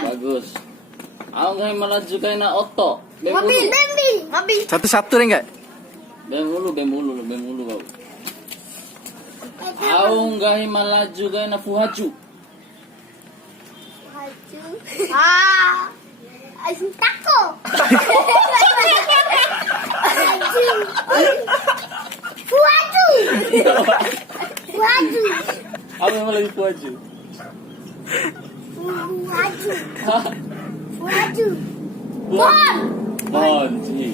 Bagus. Aku nggak melaju kayak oto. Mobil. Satu-satu deh enggak? Bem mulu kau. Aku nggak melaju kayak fuhaju. Tako. Fuaju. Aku yang melaju fuhaju. Fuaju. Bon, sih.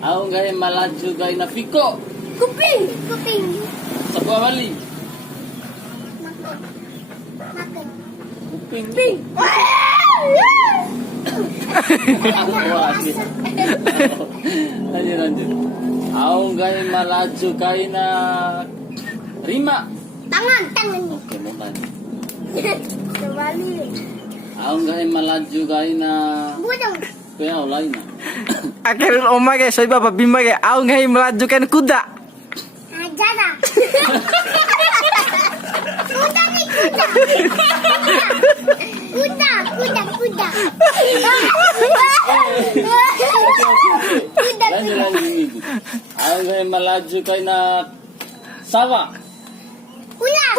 Aku nggak melaju kayak Viko. Kuping. Sebuah bali. Makan. Kuping. Lanjut. Aku nggak melaju kayak Rima. Tangan. Oke, mau tanya. Kembali. Aku nggak melaju kayak Budong. kayak lain. Akhirnya oma kayak soal bapak bimba kayak aku nggak melajukan kuda. Jada. Kuda. Lanjut ini. Aku nggak melaju kayak sawah. Ular.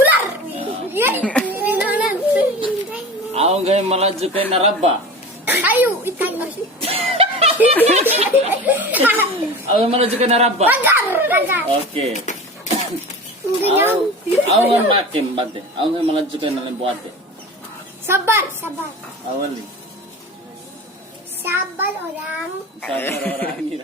Aku nggak melaju kayak raba. Kayu itu. Aku nggak melaju kayak raba. Pagar. Oke. Aku nggak makin bate. Aku nggak melaju kayak lembuate. Sabar. Awali. Sabar orang. Sabar orang ini.